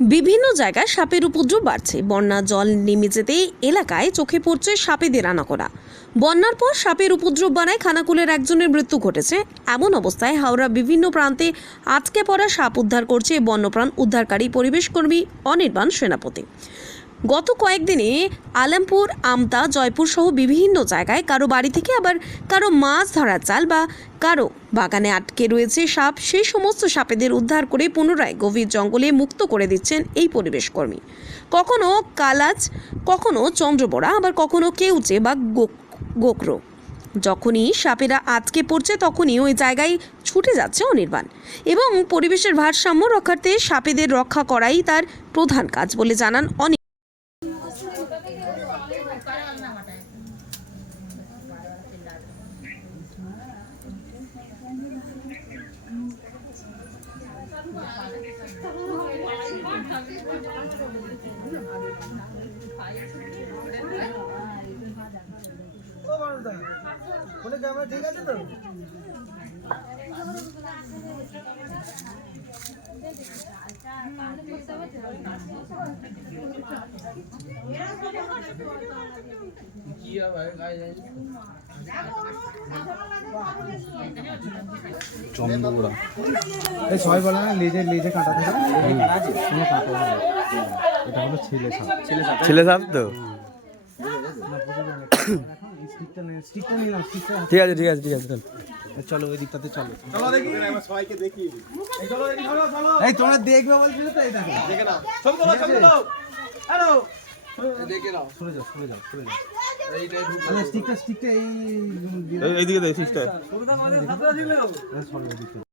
বিভিন্ন জায়গায় সাপের উপদ্রব বাড়ছে। বন্যার জল নেমে যেতেই এলাকায় চোখে পড়ছে সাপেদের আনাগোনা। বন্যার পর সাপের উপদ্রব বাড়ায় খানাকুলের একজনের মৃত্যু ঘটেছে। এমন অবস্থায় হাওড়া বিভিন্ন প্রান্তে আটকে পড়া সাপ উদ্ধার করছে বন্যপ্রাণ উদ্ধারকারী পরিবেশকর্মী অনির্বাণ সেনাপতি। গত কয়েকদিনে আলমপুর, আমতা, জয়পুর সহ বিভিন্ন জায়গায় কারো বাড়ি থেকে আবার কারো মাছ ধরার জাল বা কারো বাগানে আটকে রয়েছে সাপ। সেই সমস্ত সাপেদের উদ্ধার করে পুনরায় গভীর জঙ্গলে মুক্ত করে দিচ্ছেন এই পরিবেশকর্মী। কখনো কালাজ, কখনো চন্দ্রবোড়া, আবার কখনো কেউচে বা গোকরো। যখনই সাপেরা আটকে পড়ছে তখনই ওই জায়গায় ছুটে যাচ্ছে অনির্বাণ এবং পরিবেশের ভারসাম্য রক্ষার্থে সাপেদের রক্ষা করাই তার প্রধান কাজ বলে জানান অনির্বাণ। ঠিক আছে তো চন্দ্রবোড়া এই সবাই বলে না লেজে লেজে কাঁটা থাকে কোনো কাঁটা নেই। এটা হলো ছেলে সাপ। ছেলে সাপ তো। স্টিকটা নিয়ে নাও, স্টিকটা। ঠিক আছে ঠিক আছে ঠিক আছে চল। চলো ওই দিকটাতে চলো দেখি সবাইকে দেখিয়ে দিই। এই তোমরা দেখবে বলছিলে তো, এই দেখো দেখে নাও, ছবি তোলো হ্যালো দেখে নাও, সরে যাও এইটাই ঢুকো। স্টিকটা এই এইদিকে দে সিস্টার। সরে